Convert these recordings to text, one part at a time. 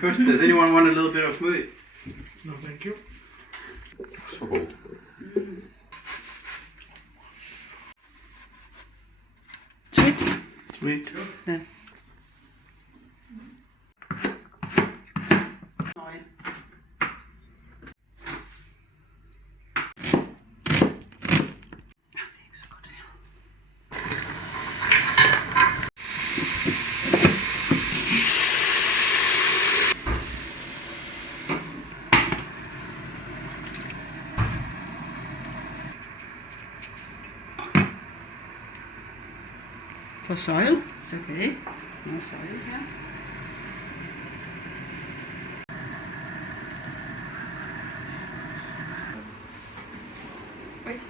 first. Does anyone want a little bit of smoothie? No, thank you. Så god. Sweet. Sweet. Yeah. For soil, it's okay. There's no soil here. Wait.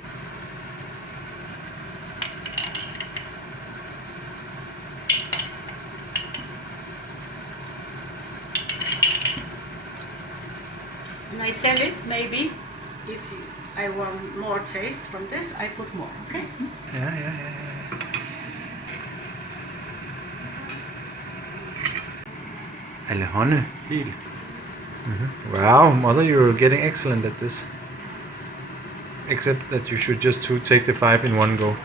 And I sell it maybe if I want more taste from this, I put more, okay? Yeah. Alehånde. Helt. Wow, mother, you're getting excellent at this. Except that you should just take the 5 in one go.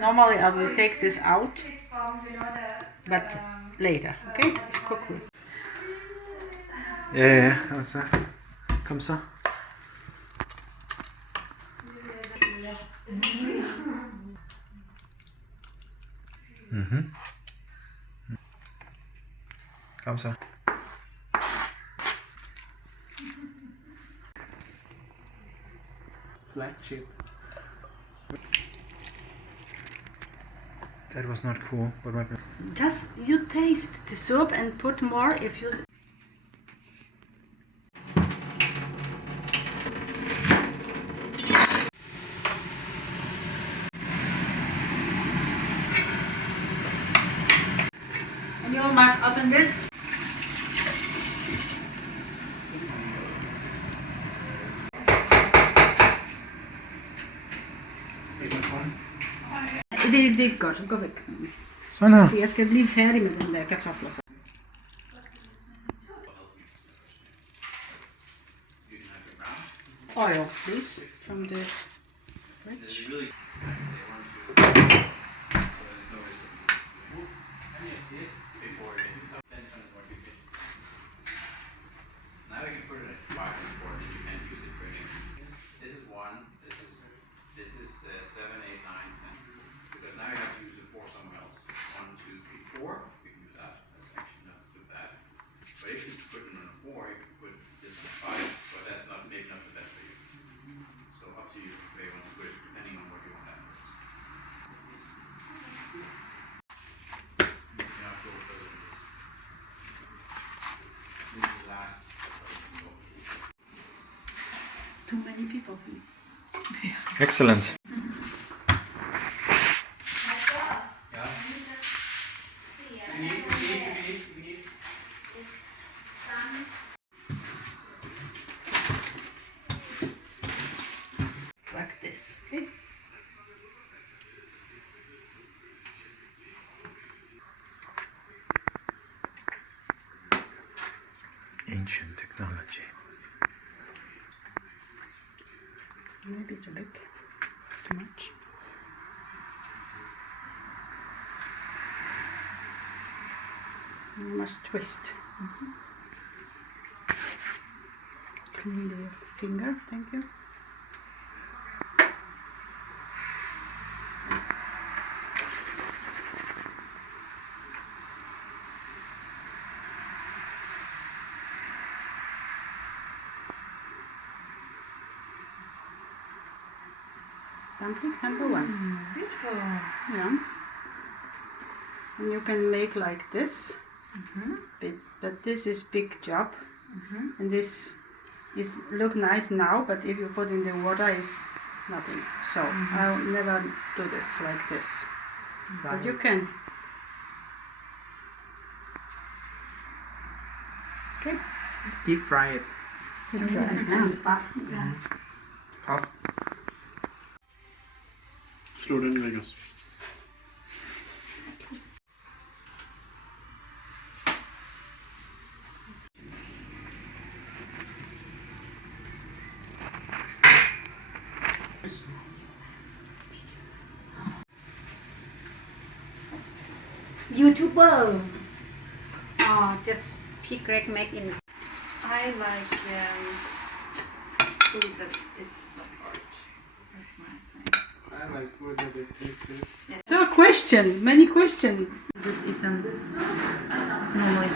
Normally I will take this out, but later, okay? Let's cook with. Ja, og så. Kom så. Kom så. Flagship. That was not cool, but my... Just you taste the soup and put more if you... And you must open this. Det er godt, gå væk. Sådan her. Jeg skal blive færdig med den der kartofler. Oil, please, from the fridge. Now we can put it in a fire before that you can't use it for anything. This is 1, this is 7, 8, 9, 10. Because now you have to use it for someone else. 1, 2, 3, 4. You can use that. That's actually not too bad. But if you put it on a 4, you can put this on 5. But that's not maybe not the best for you. So up to you where you want to put it, depending on what you want to have. You cannot go further than this. This is the last. Too many people. Excellent. Like this, okay? Ancient technology. Maybe too big, too much. You must twist. Clean the finger, thank you. dumpling number 1. Beautiful. Yeah. And you can make like this, but this is big job, and this is look nice now, but if you put in the water is nothing. So I'll never do this like this, but you can. Okay. Deep fry it. Puff. Slå den, Vegas. YouTuber. Oh, just pick Greg make in. I like food that is apart. That's my thing. I like food that it tastes good. So question, many questions. Just eat them normally.